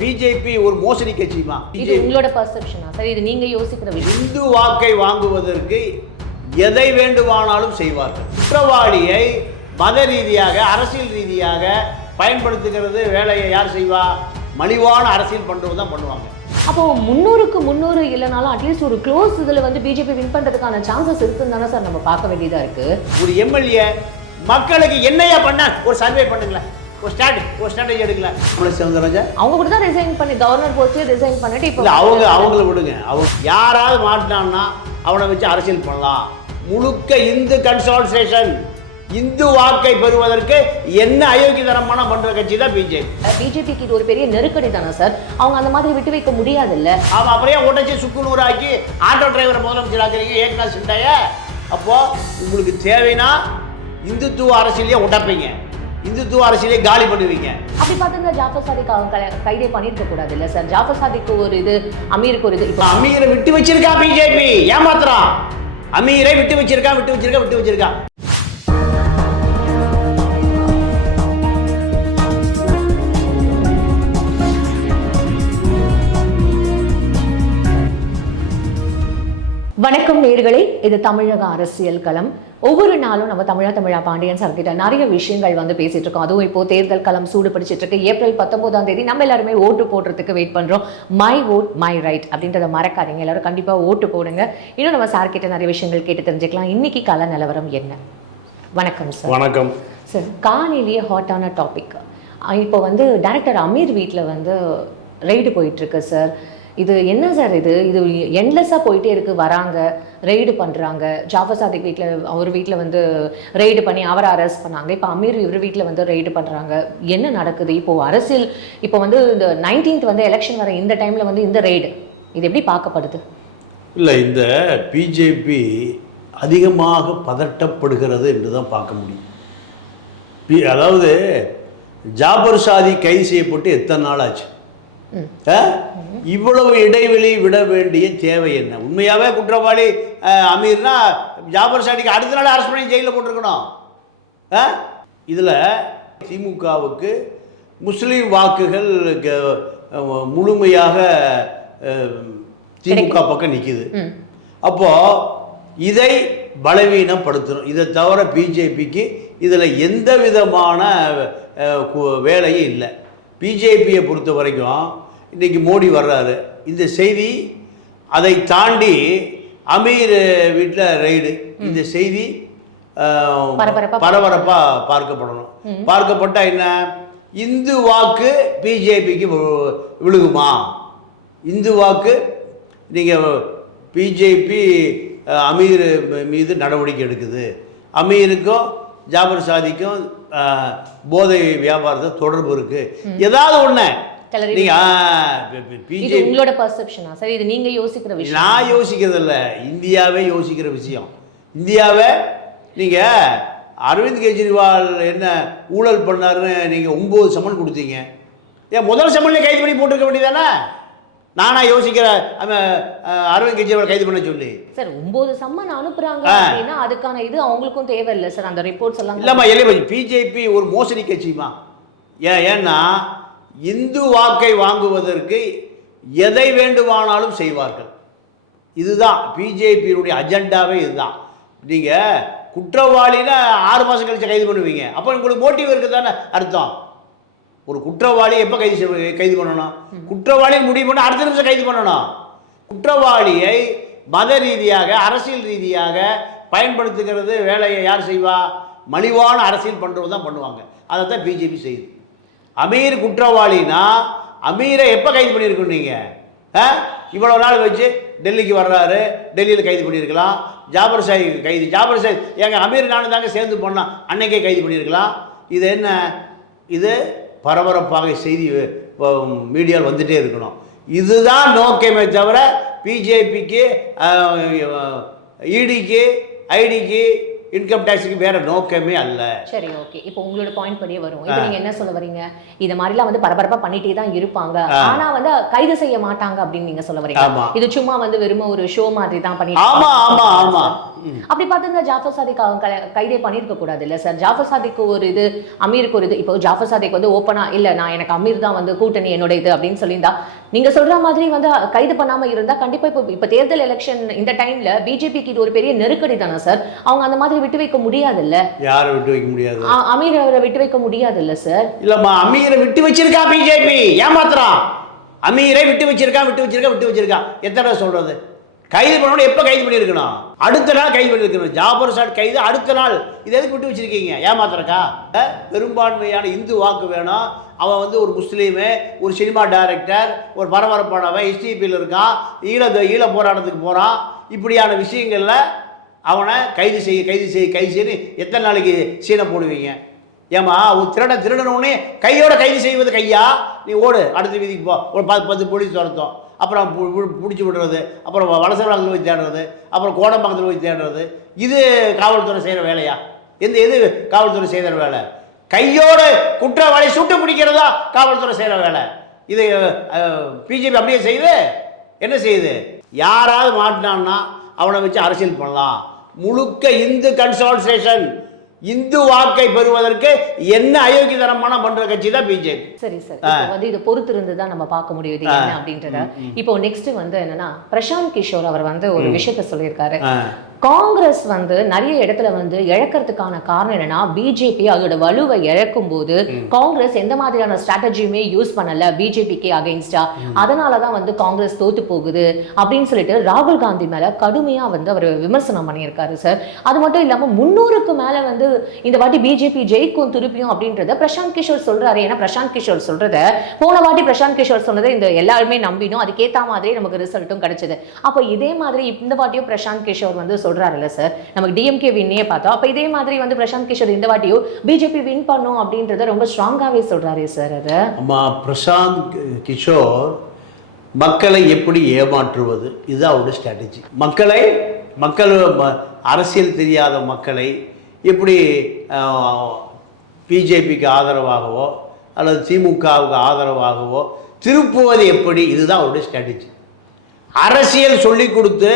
BJP ஒரு மோசடி கட்சிமா? இது உங்களோட பர்செப்ஷனா சார்? இது நீங்க யோசிக்கிற விஷயம். இந்து வாக்கை வாங்குவதற்கு எதை வேண்டுமானாலும் செய்வார்கள். குற்றவாளியை மத ரீதியாக அரசியல் ரீதியாக பயன்படுத்துகிறது வேலையை யார் செய்வா? மலிவான அரசியல் பண்றது தான் பண்ணுவாங்க. அப்போ 300க்கு 300 இல்லைனாலும் அட்லீஸ்ட் ஒரு க்ளோஸ் இதில் வந்து பிஜேபி வின் பண்றதுக்கான சான்சஸ் இருக்குன்னு தானே சார் நம்ம பார்க்க வேண்டியதா இருக்கு. ஒரு எம்எல்ஏ மக்களுக்கு என்னையா பண்ண ஒரு சர்வே பண்ணுங்களேன், ஒரு ஸ்ட்ராட்டஜி எடுக்கலாம். சவுந்தரராஜா அவங்க கூட தான் ரிசைன் பண்ணி கவர்னர் போஸ்ட் ரிசைன் பண்ணிட்டு இப்போ அவங்கள விடுங்க. அவங்க யாராவது மாட்டினான்னா அவனை வச்சு அரசியல் பண்ணலாம். முழுக்க இந்து கன்சாலிடேஷன், இந்து வாக்கை பெறுவதற்கு என்ன அயோக்கியதனமான பண்ற கட்சி தான் பிஜேபி. பிஜேபிக்கு இது ஒரு பெரிய நெருக்கடி தானே சார்? அவங்க அந்த மாதிரி விட்டு வைக்க முடியாது இல்ல. அவன் அப்படியே உடச்சி சுக்குநூறு ஆக்கி ஆட்டோ டிரைவரை முதலமைச்சர் ஆக்குறீங்க ஏக்நாத் சிண்டாய. அப்போ உங்களுக்கு தேவைன்னா இந்துத்துவ அரசியலையே உடப்பீங்க, இந்துத்துவ அரசியலே காலி பண்ணுவீங்க. அப்படி பார்த்தா ஜாஃபர் சாதிக் அவங்க கைதே பண்ணிருக்க கூடாது இல்ல சார்? ஜாஃபர் சாதிக்கு ஒரு இது, அமீருக்கு ஒரு இது. இப்போ அமீரை விட்டு வச்சிருக்கா பிஜேபி, ஏமாத்துறான். அமீரை விட்டு வச்சிருக்கா. வணக்கம் நேயர்களே, இது தமிழக அரசியல் களம். ஒவ்வொரு நாளும் நம்ம தமிழா பாண்டியன் சார் கிட்ட நிறைய விஷயங்கள் வந்து பேசிட்டு இருக்கோம். அதுவும் இப்போ தேர்தல் களம் சூடு பிடிச்சிட்டு இருக்கு. ஏப்ரல் 19ஆம் தேதி நம்ம எல்லாருமே ஓட்டு போடுறதுக்கு வெயிட் பண்றோம். மை ஓட் மை ரைட் அப்படின்றத மறக்காதீங்க, எல்லாரும் கண்டிப்பா ஓட்டு போடுங்க. இன்னும் நம்ம சார் கிட்ட நிறைய விஷயங்கள் கேட்டு தெரிஞ்சுக்கலாம். இன்னைக்கு கள நிலவரம் என்ன? வணக்கம் சார். வணக்கம் சார். காலையிலேயே ஹாட்டான டாபிக். இப்போ வந்து டைரக்டர் அமீர் வீட்டில் வந்து ரெய்டு போயிட்டு இருக்கு சார். இது என்ன சார்? இது எண்ட்லெஸ்ஸாக போயிட்டே இருக்குது. வராங்க, ரெய்டு பண்ணுறாங்க. ஜாஃபர் சாதிக் வீட்டில், அவர் வீட்டில் வந்து ரெய்டு பண்ணி அவரை அரெஸ்ட் பண்ணாங்க. இப்போ அமீர் இவர் வீட்டில் வந்து ரெய்டு பண்ணுறாங்க. என்ன நடக்குது இப்போது? அரசியல் இப்போ வந்து இந்த 19th வந்து எலெக்ஷன் வர இந்த டைமில் வந்து இந்த ரெய்டு இது எப்படி பார்க்கப்படுது? இல்லை, இந்த பிஜேபி அதிகமாக பதட்டப்படுகிறது என்று தான் பார்க்க முடியும். அதாவது ஜாபர் சாதிக் கைது செய்யப்பட்டு எத்தனை நாள் ஆச்சு? இவ்வளவு இடைவெளி விட வேண்டிய தேவை என்ன? உண்மையாவே குற்றவாளி அமீர்னா ஜாபர் சாதிக்கு அடுத்த நாள் அரெஸ்ட் பண்ணி ஜெயிலில் போட்டிருக்கணும். இதில் திமுகவுக்கு முஸ்லீம் வாக்குகள் முழுமையாக திமுக பக்கம் நிற்குது. அப்போ இதை பலவீனப்படுத்தணும். இதை தவிர பிஜேபிக்கு இதில் எந்த விதமான வேலையும் இல்லை. பிஜேபியை பொறுத்த வரைக்கும் இன்றைக்கி மோடி வர்றாரு, இந்த செய்தி, அதை தாண்டி அமீர் வீட்டில் ரெய்டு, இந்த செய்தி பரபரப்பாக பார்க்கப்படணும். பார்க்கப்பட்டால் என்ன, இந்து வாக்கு பிஜேபிக்கு விழுகுமா? இந்து வாக்கு நீங்கள் பிஜேபி அமீர் மீது நடவடிக்கை எடுக்குது. அமீருக்கும் ஜாபர் சாதிக்கும் போதை வியாபாரத்தை தொடர்பு இருக்கு. ஏதாவது ஒண்ணு உங்களோட பர்செப்ஷனா சார்? இது நீங்க யோசிக்கிற விஷயம்? நான் யோசிக்கிறது இல்லை, இந்தியாவே யோசிக்கிற விஷயம். இந்தியாவை நீங்க அரவிந்த் கெஜ்ரிவால் என்ன ஊழல் பண்ணாருன்னு நீங்க 9 சம்மன் கொடுத்தீங்க. ஏன் முதல் சம்மன்ல கைது பண்ணி போட்டிருக்க வேண்டியதானே? நானா யோசிக்கிற அரவிந்த் கெஜ்ரிவால் கைது பண்ண சொல்லி சார் 9 சம்மன் அனுப்புறாங்க அப்படின்னா அதுக்கான இது அவங்களுக்கும் தேவை இல்லை சார்? அந்த ரிப்போர்ட்ஸ் எல்லாம் இல்லம்மா, பிஜேபி ஒரு மோசடி கட்சிமா. ஏன்னா இந்து வாக்கை வாங்குவதற்கு எதை வேண்டுமானாலும் செய்வார்கள். இதுதான் பிஜேபியினுடைய அஜெண்டாவே. இதுதான். நீங்க குற்றவாளினா 6 மாசம் கழிச்சு கைது பண்ணுவீங்க. அப்போ உங்களுக்கு மோட்டிவ் இருக்கு தானே அர்த்தம். ஒரு குற்றவாளி எப்போ கைது பண்ணணும்? குற்றவாளியை முடிவு பண்ண அடுத்த நிமிஷம் கைது பண்ணணும். குற்றவாளியை மத ரீதியாக அரசியல் ரீதியாக பயன்படுத்துகிறது வேலையை யார் செய்வா? மலிவான அரசியல் பண்ணுறது தான் பண்ணுவாங்க. அதை தான் பிஜேபி செய்யுது. அமீர் குற்றவாளினா அமீரை எப்போ கைது பண்ணியிருக்கணும்? நீங்கள் இவ்வளோ நாள் வச்சு டெல்லிக்கு வர்றாரு, டெல்லியில் கைது பண்ணியிருக்கலாம். ஜாபர் சாதிக் கைது, ஜாபர் சாதிக் எங்கள் அமீர் நானும் தாங்க சேர்ந்து பண்ணோம், அன்னைக்கே கைது பண்ணியிருக்கலாம். இது என்ன? இது பரபரப்பாக செய்தி மீடியாவில் வந்துகிட்டே இருக்கணும். இதுதான் நோக்கமே தவிர பிஜேபிக்கு இடிக்கு ஐடிக்கு இன்கம் டேக்ஸுக்கு வேற நோக்கமே அல்ல. சரி, ஓகே. இப்போ உங்களோட பாயிண்ட் படியே வரும். இப்போ நீங்க என்ன சொல்ல வரீங்க? இது மாதிரிலாம் வந்து பரபரப்பா பண்ணிட்டே தான் இருப்பாங்க, ஆனா வந்து கைது செய்ய மாட்டாங்க அப்படின்னு நீங்க சொல்ல வரீங்க. இது சும்மா வந்து வெறும் ஒரு ஷோ மாதிரி தான் பண்ணிட்டு. ஆமா ஆமா ஆமா. அப்படி பார்த்திருந்தா ஜாஃபர் சாதிக் அவங்க கைதே பண்ணியிருக்க கூடாது இல்லை சார்? ஜாஃபர் சாதிக்கு ஒரு இது, அமீருக்கு ஒரு இது. இப்போ ஜாஃபர் சாதிக் வந்து ஓப்பனா இல்லை, நான் எனக்கு அமீர் தான் வந்து கூட்டணி என்னோட இது அப்படின்னு சொல்லியிருந்தா, நீங்க சொல்ற மாதிரி வந்து கைது பண்ணாம இருந்தா கண்டிப்பா இப்போ தேர்தல் எலெக்ஷன் இந்த டைம்ல பிஜேபிக்கு இது ஒரு பெரிய நெருக்கடி தானே சார்? அவங்க அந்த மாதிரி விட்டு வைக்க முடியாது இல்ல? யாரை விட்டு வைக்க முடியாது? அமீர் அவரை விட்டு வைக்க முடியாது இல்ல சார்? இல்லம்மா, அமீரை விட்டு வச்சிருக்கா பிஜேபி, ஏமாத்துறான். அமீரை விட்டு வச்சிருக்கான். எத்தனை சொல்றது? கைது பண்ணணும். எப்ப கைது பண்ணிருக்கணும்? அடுத்த நாள் கைது பண்ணிருக்கணும். ஜாபர் சாட் கைது அடுத்த நாள். இது எதுக்கு விட்டு வச்சிருக்கீங்க? ஏமாத்துறக்கா? பெரும்பான்மையான இந்து வாக்கு வேணும். அவன் வந்து ஒரு முஸ்லீமு, ஒரு சினிமா டைரக்டர், ஒரு பரபரப்பானவன், எஸ்டிபியில் இருக்கான், ஈழ போராட்டத்துக்கு போறான். இப்படியான விஷயங்கள்ல அவனை கைது செய்ய எத்தனை நாளைக்கு சீனை போடுவீங்க? ஏமா, ஒரு திருடனே கையோட கைது செய்வது கையா? நீ ஓடு, அடுத்த வீதிக்கு போ, ஒரு 10 போலீஸ் துரத்தோம், அப்புறம் பிடிச்சி விடுறது, அப்புறம் வலசவராங்கத்தில் போய் தேடுறது, அப்புறம் கோடம்பாக்கத்தில் போய் தேடுறது. இது காவல்துறை செய்கிற வேலையா? எது காவல்துறை செய்கிற வேலை? கையோடு குற்றவாளி சுட்டு பிடிக்கிறதா காவல்துறை செய்கிற வேலை. இது பிஜேபி அப்படியே செய்யுது. என்ன செய்யுது? யாராவது மாட்டினான்னா அவனை வச்சு அரசியல் பண்ணலாம். முழுக்க இந்து கன்சாலிடேஷன், இந்து வாக்கை பெறுவதற்கு என்ன அயோக்கியதனமான பண்ற கட்சி தான் பிஜேபி. சரி சார், இப்போ வந்து இது பொறுத்து இருந்து தான் நம்ம பார்க்க முடியுது என்ன அப்படின்றத. இப்போ நெக்ஸ்ட் வந்து என்னன்னா, பிரசாந்த் கிஷோர் அவர் வந்து ஒரு விஷயத்த சொல்லியிருக்காரு. காங்கிரஸ் வந்து நிறைய இடத்துல வந்து இழக்கிறதுக்கான காரணம் என்னன்னா, பிஜேபி அதோட வலுவை இழக்கும் போது காங்கிரஸ் எந்த மாதிரியான ஸ்ட்ராட்டஜியுமே யூஸ் பண்ணல பிஜேபிக்கு அகைன்ஸ்டா, அதனாலதான் வந்து காங்கிரஸ் தோத்து போகுது அப்படின்னு சொல்லிட்டு ராகுல் காந்தி மேல கடுமையா வந்து அவர் விமர்சனம் பண்ணியிருக்காரு சார். அது மட்டும் இல்லாம 300க்கு மேல வந்து இந்த வாட்டி பிஜேபி ஜெயிக்கும் திருப்பியும் அப்படின்றத பிரசாந்த் கிஷோர் சொல்றாரு. ஏன்னா பிரசாந்த் கிஷோர் சொல்றத போன வாட்டி பிரசாந்த் கிஷோர் சொன்னதை இந்த எல்லாருமே நம்பினோம், அதுக்கேற்ற மாதிரி நமக்கு ரிசல்ட்டும் கிடைச்சது. அப்போ இதே மாதிரி இந்த வாட்டியும் பிரசாந்த் கிஷோர் வந்து சொல்றாருல்ல சார், நமக்கு டிஎம்கே வின்னே பார்த்தோம், அப்ப இதே மாதிரி வந்து பிரசாந்த் கிஷோர் இந்த வாட்டியும் பிஜேபி வின் பண்ணும் அப்படின்றத ரொம்ப ஸ்ட்ராங்காவே சொல்றாரு சார். அது அம்மா, பிரசாந்த் கிஷோர் மக்களை எப்படி ஏமாற்றுவது, இதுதான் அவருடைய ஸ்ட்ராட்டஜி. மக்கள் அரசியல் தெரியாத மக்களை எப்படி பிஜேபிக்கு ஆதரவாகவோ அல்லது திமுகவுக்கு ஆதரவாகவோ திருப்புவது எப்படி, இதுதான் அவருடைய ஸ்ட்ராட்டஜி. அரசியல் சொல்லி கொடுத்து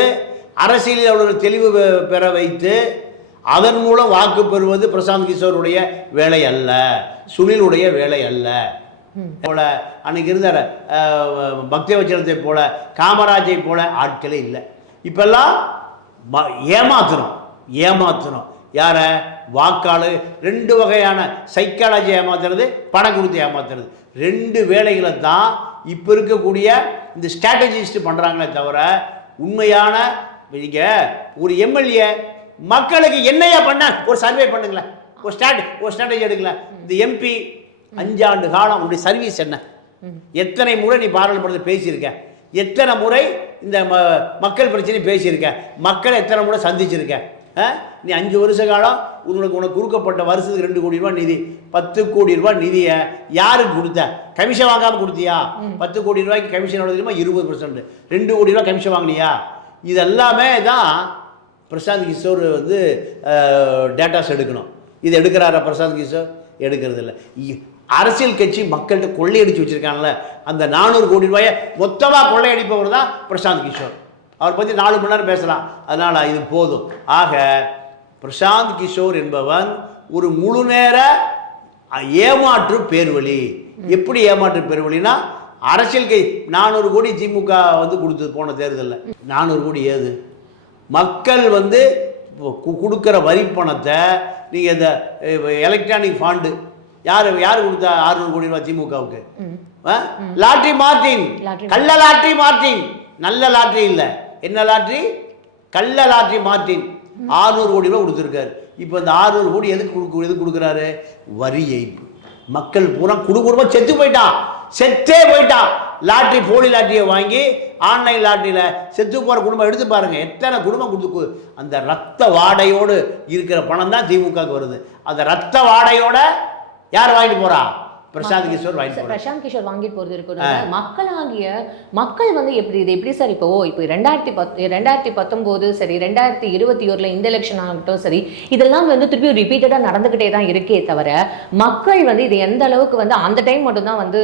அரசியலில் அவர்கள் தெளிவு பெற வைத்து அதன் மூலம் வாக்கு பெறுவது பிரசாந்த் கிஷோருடைய வேலை அல்ல, சுனிலுடைய வேலை அல்ல. போல அன்னைக்கு இருந்த பக்தவச்சலத்தை போல, காமராஜை போல ஆட்களே இல்லை. இப்பெல்லாம் ஏமாத்துறோம். யார? வாக்காளர். 2 வகையான சைக்காலஜி ஏமாத்துறது, பணம் கொடுத்து ஏமாத்துறது. 2 வேலைகளை தான் இப்போ இருக்கக்கூடிய இந்த ஸ்ட்ராட்டஜிஸ்ட் பண்ணுறாங்களே தவிர, உண்மையான நீங்கள் ஒரு எம்எல்ஏ மக்களுக்கு என்னையா பண்ண ஒரு சர்வே பண்ணுங்களேன், ஒரு ஸ்ட்ராட்டஜி எடுங்களேன். இந்த எம்பி 5 ஆண்டு காலம் உங்களுடைய சர்வீஸ் என்ன? எத்தனை முறை நீ பாராளுமன்றத்தில் பேசியிருக்க? எத்தனை முறை இந்த மக்கள் பிரச்சனை பேசியிருக்க? மக்களை எத்தனை முறை சந்திச்சிருக்க? நீ 5 வருஷ காலம் உனக்கு கொடுக்கப்பட்ட வருஷத்துக்கு 2 கோடி ரூபாய் நிதி, 10 கோடி ரூபாய் நிதியை யாருக்கு கொடுத்த? கமிஷன் வாங்காமல் கொடுத்தியா? 10 கோடி ரூபாய்க்கு கமிஷன் எவ்வளோ தெரியுமா? 20%. 2 கோடி ரூபாய் கமிஷன் வாங்கினியா? இதெல்லாமே தான் பிரசாந்த் கிஷோர் வந்து டேட்டாஸ் எடுக்கணும். இது எடுக்கிறாரா பிரசாந்த் கிஷோர்? எடுக்கிறது இல்லை. அரசியல் கட்சி மக்கள்கிட்ட கொள்ளையடிச்சு வச்சிருக்காங்கல்ல, அந்த 400 கோடி ரூபாயை மொத்தமாக கொள்ளையடிப்பவர் தான் பிரசாந்த் கிஷோர். அவர் பற்றி 4 மணி நேரம் பேசலாம், அதனால் இது போதும். ஆக பிரசாந்த் கிஷோர் என்பவன் ஒரு முழு நேர ஏமாற்று பேர்வழி. எப்படி ஏமாற்று பேர்வழினா, அரசியல் 400 கோடி திமுக வந்து கொடுத்தது போன தேர்தலில். 400 கோடி ஏது? மக்கள் வந்து கொடுக்குற வரி பணத்தை நீங்கள் இந்த எலக்ட்ரானிக் ஃபாண்டு யார் கொடுத்தா? 600 கோடி ரூபாய் திமுகவுக்கு. லாட்ரி மார்டின், கள்ள லாட்ரி மார்டின், நல்ல லாட்ரி இல்லை, என்ன லாட்ரி? கள்ள லாட்ரி மார்டின் 600 கோடி ரூபாய் கொடுத்துருக்காரு. இப்போ இந்த 600 கோடி எதுக்கு கொடுக்குறாரு? வரி ஏய்ப்பு. மக்கள் பூரா குடும்பமாக செத்தே போயிட்டான். லாட்ரி, போலி லாட்ரியை வாங்கி ஆன்லைன் லாட்ரியில் செத்து போகிற குடும்பம் எடுத்து பாருங்கள், எத்தனை குடும்பம் கொடுத்து. அந்த ரத்த வாடையோடு இருக்கிற பணம் தான் திமுகவுக்கு வருது. அந்த ரத்த வாடையோட யார் வாங்கிட்டு போகிறா? பிரசாந்த் கிஷோர் வாங்கிட்டு போறாரு. பிரசாந்த் கிஷோர் வாங்கிட்டு போறது இருக்கணும். மக்கள் வந்து எப்படி இது எப்படி சார் இப்போ 2019 சரி 2021 இந்த எலெக்ஷன் ஆகட்டும் சரி, இதெல்லாம் வந்து திருப்பி ரிப்பீட்டடா நடந்துகிட்டே தான் இருக்கே தவிர மக்கள் வந்து இது எந்த அளவுக்கு வந்து அந்த டைம் மட்டும் தான் வந்து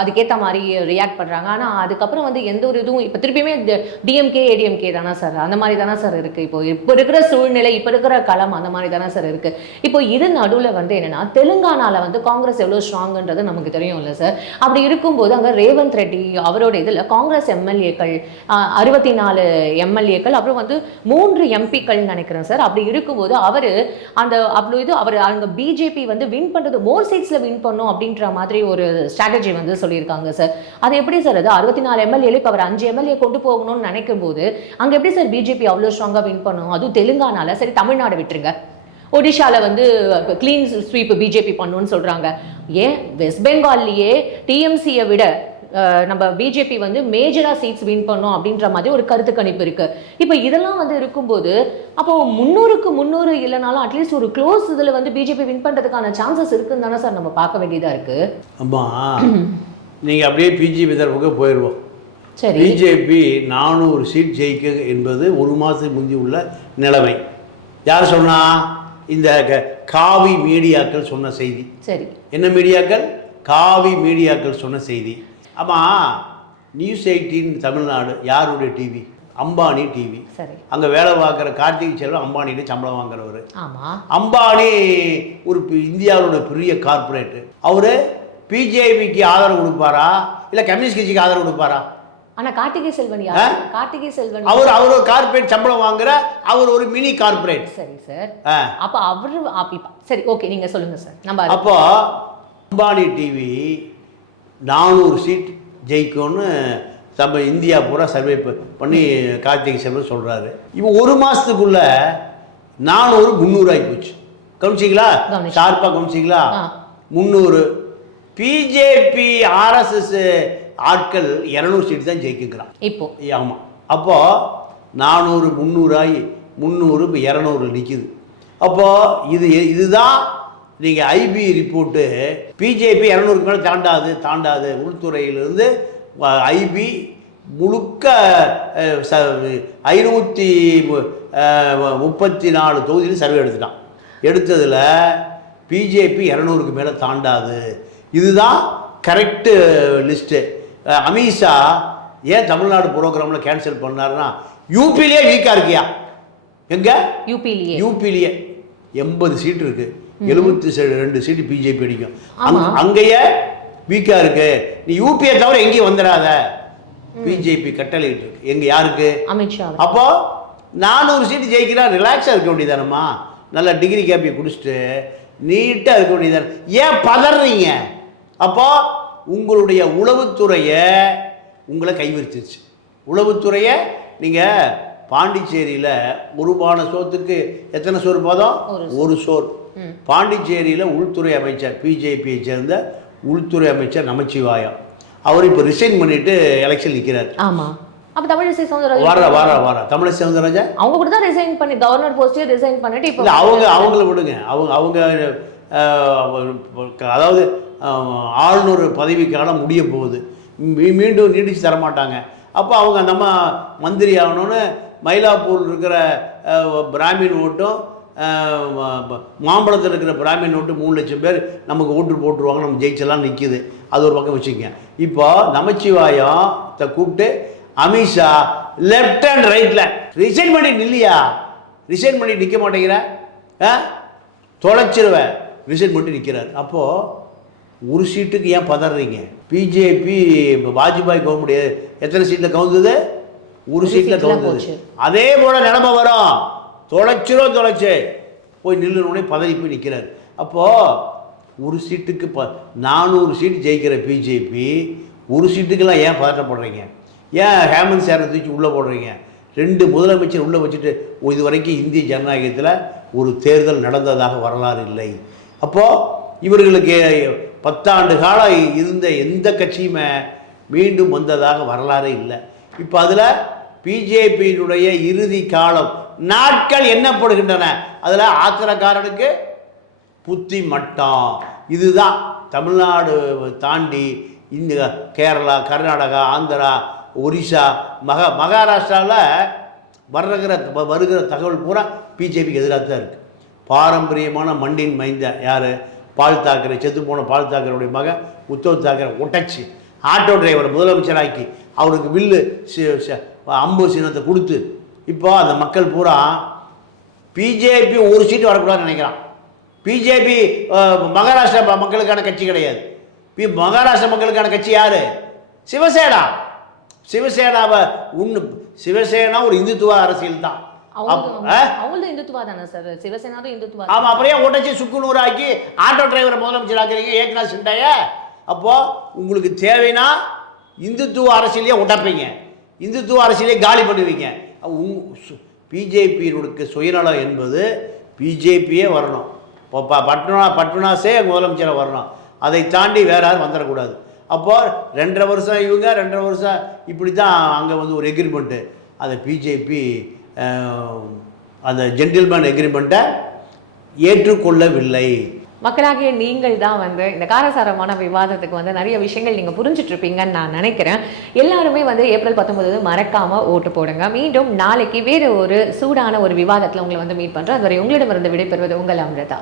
அதுக்கேற்ற மாதிரி ரியாக்ட் பண்றாங்க. ஆனா அதுக்கப்புறம் வந்து எந்த ஒரு இதுவும் இப்போ திருப்பியுமே டிஎம்கே ஏடிஎம்கே தானே சார், அந்த மாதிரி தானே சார் இருக்கு. இப்போ இருக்கிற சூழ்நிலை, இப்போ இருக்கிற களம் அந்த மாதிரி தானே சார் இருக்கு. இப்போ இது நடுவில் வந்து என்னன்னா தெலுங்கானால வந்து காங்கிரஸ் எவ்வளோ ஸ்ட்ராங்ன்றது நமக்கு தெரியும் இல்லை சார். அப்படி இருக்கும்போது அங்கே ரேவந்த் ரெட்டி அவரோட இதில் காங்கிரஸ் எம்எல்ஏக்கள் 64 எம்எல்ஏக்கள் அப்புறம் வந்து 3 எம்பிக்கள் நினைக்கிறேன் சார். அப்படி இருக்கும்போது அவர் அங்கே பிஜேபி வந்து வின் பண்ணுறது மோர் சீட்ஸில் வின் பண்ணும் அப்படின்ற மாதிரி ஒரு ஸ்ட்ராட்டஜி வந்து சொல்லியிருக்காங்க சார். அது எப்படி சார்? அது 64 எம்எல்ஏ இப்போ அவர் 5 எம்எல்ஏ கொண்டு போகணும்னு நினைக்கும் போது அங்கே எப்படி சார் பிஜேபி அவ்வளோ ஸ்ட்ராங்காக வின் பண்ணும்? அதுவும் தெலுங்கானால. சரி, தமிழ்நாடு விட்டுருங்க, ஒடிஷாவில் வந்து கிளீன் ஸ்வீப் பிஜேபி பண்ணுன்னு சொல்கிறாங்க. ஏன் வெஸ்ட் பெங்கால்லையே டிஎம்சியை விட நம்ம பிஜேபி வந்து மேஜராக சீட்ஸ் வின் பண்ணோம் அப்படின்ற மாதிரி ஒரு கருத்து கணிப்பு இருக்குது. இப்போ இதெல்லாம் வந்து இருக்கும்போது அப்போ 300க்கு 300 இல்லைனாலும் அட்லீஸ்ட் ஒரு க்ளோஸ் இதில் வந்து பிஜேபி வின் பண்ணுறதுக்கான சான்சஸ் இருக்குன்னு தானே சார் நம்ம பார்க்க வேண்டியதாக இருக்குது. ஆமாம், நீங்கள் அப்படியே பிஜேபி தரப்புக்கு போயிடுவோம். சரி, பிஜேபி 400 சீட் ஜெயிக்க என்பது ஒரு மாதத்துக்கு முந்தி உள்ள நிலைமை. யார் சொன்னா? இந்த காவி மீடியாக்கள் சொன்ன செய்தி. சரி, என்ன மீடியாக்கள்? காவி மீடியாக்கள் சொன்ன செய்தி. ஆமாம், நியூஸ் 18 தமிழ்நாடு யாருடைய டிவி? அம்பானி டிவி. சரி, அங்கே வேலை பார்க்குற கார்த்திக் செல்வம் அம்பானிகிட்ட சம்பளம் வாங்குறவர். ஆமாம், அம்பானி ஒரு இந்தியாவோட பெரிய கார்பரேட்டு. அவர் பிஜேபிக்கு ஆதரவு கொடுப்பாரா இல்லை கம்யூனிஸ்ட் கட்சிக்கு ஆதரவு கொடுப்பாரா? ஆனா கார்த்திகை செல்வன் யார்? கார்த்திகை செல்வன் அவர் ஒரு கார்பரேட் சம்பளம் வாங்குற அவர் ஒரு மினி கார்பரேட். சரி சார், அப்ப அவரு சரி, ஓகே, நீங்க சொல்லுங்க சார். நம்ம அப்போ அம்பானி டிவி 400 சீட் ஜெயிக்கும்னு நம்ம இந்தியா பூரா சர்வே பண்ணி கார்த்திகை செல்வன் சொல்றாரு. இப்போ ஒரு மாசத்துக்குள்ள 400 300 ஆகி போச்சு. கவனிச்சிங்களா? ஷார்ப்பா கவனிச்சிங்களா? 300. பிஜேபி ஆர்எஸ்எஸ் ஆட்கள் 200 சீட் தான் ஜெயிக்கிறான் இப்போ. ஆமாம், அப்போ 400 300 ஆகி 300 இப்போ 200 நிற்கிது. அப்போது இதுதான் நீங்கள் ஐபி ரிப்போர்ட்டு. பிஜேபி 200க்கு மேலே தாண்டாது. உள்துறையிலிருந்து ஐபி முழுக்க 534 தொகுதியில் சர்வே எடுத்துட்டான். எடுத்ததில் பிஜேபி 200க்கு மேலே தாண்டாது. இதுதான் கரெக்டு லிஸ்ட்டு. அமித்ஷா ஏன் தமிழ்நாடு ப்ரோக்ராமில் கேன்சல் பண்ணாருன்னா யூபிலேயே வீக்காக இருக்கியா? எங்கே? யூபிலேயே 80 சீட் இருக்குது, 72 சீட்டு பிஜேபி அடிக்கும். அங்கேயே வீக்காக இருக்கு. நீ யூபியை தவிர எங்கேயும் வந்துடாத, பிஜேபி கட்டளை இருக்கு. எங்கே? யாருக்கு? அமித்ஷா. அப்போ 400 சீட்டு ஜெயிக்கிறா, ரிலாக்ஸாக இருக்க வேண்டியதானம்மா. நல்லா டிகிரி கேப்பி குடிச்சிட்டு நீட்டாக இருக்க வேண்டியதானே. ஏன் பதறீங்க? அப்போ உங்களுடைய உளவுத்துறையை உங்களை கைவிரிச்சிருச்சு. உளவுத்துறையை நீங்கள் பாண்டிச்சேரியில் ஒரு பான சோத்துக்கு எத்தனை சோறு போதும்? ஒரு சோறு. பாண்டிச்சேரியில் உள்துறை அமைச்சர், பிஜேபியை சேர்ந்த உள்துறை அமைச்சர் நமச்சிவாயம், அவர் இப்போ ரிசைன் பண்ணிட்டு எலெக்ஷன் நிற்கிறார். ஆமாம். அப்போ தமிழிசை சவுந்தரராஜன் வர தமிழிசை சவுந்தரராஜன் அவங்க கூட தான் ரிசைன் பண்ணி கவர்னர் போஸ்டே ரிசைன் பண்ணிட்டு இப்போ அவங்கள விடுங்க. அவங்க அதாவது ஆளுநர் பதவிக்கான முடிய போகுது, மீண்டும் நீடிச்சு தரமாட்டாங்க. அப்போ அவங்க நம்ம மந்திரி ஆகணும்னு மயிலாப்பூர் இருக்கிற பிராமின் ஓட்டும் மாம்பழத்தில் இருக்கிற பிராமின் ஓட்டு 3 லட்சம் பேர் நமக்கு ஓட்டு போட்டுருவாங்க, நம்ம ஜெயிச்செல்லாம் நிற்கிது. அது ஒரு பக்கம் வச்சுக்கங்க. இப்போ நமச்சிவாயத்தை கூப்பிட்டு அமித்ஷா லெஃப்ட் அண்ட் ரைட்டில் ரிசைன் பண்ணி நில்லையா, ரிசைன் பண்ணி நிற்க மாட்டேங்கிற, தொலைச்சிருவேன், ரிசைன் பண்ணி நிற்கிறார். அப்போது ஒரு சீட்டுக்கு ஏன் பதறீங்க? பிஜேபி வாஜ்பாய் கவர்மெண்ட் எத்தனை சீட்டில் கவுந்தது? ஒரு சீட்டில் கவுந்தது. அதே போல் நிலைமை வரும். தொலைச்சு போய் நில்லுனே பதவி போய் நிற்கிறார். அப்போது ஒரு சீட்டுக்கு 400 சீட்டு ஜெயிக்கிற பிஜேபி ஒரு சீட்டுக்கெல்லாம் ஏன் பதட்டப்படுறீங்க? ஏன் ஹேமந்த் சேனை தூக்கி உள்ளே போடுறீங்க? 2 முதலமைச்சர் உள்ளே வச்சுட்டு இது வரைக்கும் இந்திய ஜனநாயகத்தில் ஒரு தேர்தல் நடந்ததாக வரலாறு இல்லை. அப்போது இவர்களுக்கு 10 ஆண்டு காலம் இருந்த எந்த கட்சியுமே மீண்டும் வந்ததாக வரலாறே இல்லை. இப்போ அதில் பிஜேபியினுடைய இறுதி காலம் நாட்கள் எண்ணப்படுகின்றன. அதில் ஆத்திரக்காரனுக்கு புத்தி மட்டம், இதுதான் தமிழ்நாடு தாண்டி இந்த கேரளா, கர்நாடகா, ஆந்திரா, ஒரிசா, மகாராஷ்டிராவில் வருகிற தகவல் பூரா பிஜேபிக்கு எதிராக தான் இருக்குது. பாரம்பரியமான மண்ணின் மைந்த யார்? பால் தாக்கரே, செத்து போன பால் தாக்கரேவுடைய மகன் உத்தவ் தாக்கரே உடைச்சி ஆட்டோ டிரைவரை முதலமைச்சராக்கி அவருக்கு வில்லு அம்பு சின்னத்தை கொடுத்து இப்போ அந்த மக்கள் பூரா பிஜேபி ஒரு சீட்டு வரக்கூடாதுன்னு நினைக்கிறான். பிஜேபி மகாராஷ்டிரா மக்களுக்கான கட்சி கிடையாது. மகாராஷ்டிரா மக்களுக்கான கட்சி யார்? சிவசேனா. சிவசேனாவை சிவசேனா ஒரு இந்துத்துவ அரசியல் தான். ஆமா, அப்புறம் உடச்சி சுக்குநூறாக்கி ஆட்டோ டிரைவரை முதலமைச்சர் ஆக்குறீங்க ஏக்நாத் சிண்டாய. அப்போ உங்களுக்கு தேவைன்னா இந்துத்துவ அரசியலையே உடைப்பீங்க, இந்துத்துவ அரசியலையே காலி பண்ணுவீங்க. பிஜேபியினுடைய சுயநலம் என்பது பிஜேபியே வரணும். இப்போ பட்னாஸே முதலமைச்சராக வரணும். அதை தாண்டி வேற யாரும் வந்துடக்கூடாது. அப்போது 2.5 வருஷம் இவங்க 2.5 வருஷம் இப்படி தான் அங்கே வந்து ஒரு எக்ரிமெண்ட்டு. அதை பிஜேபி அந்த ஜென்டில்மேன் எக்ரிமெண்ட்டை ஏற்றுக்கொள்ளவில்லை. மக்களாகிய நீங்கள் தான் வந்து இந்த காரசாரமான விவாதத்துக்கு வந்து நிறைய விஷயங்கள் நீங்கள் புரிஞ்சுட்ருப்பீங்கன்னு நான் நினைக்கிறேன். எல்லாருமே வந்து ஏப்ரல் 19 மறக்காமல் ஓட்டு போடுங்க. மீண்டும் நாளைக்கு வேறு ஒரு சூடான ஒரு விவாதத்தில் உங்களை வந்து மீட் பண்ணுறேன். அதுவரை உங்களிடமிருந்து விடைபெறுவது உங்கள் அமிர்தா.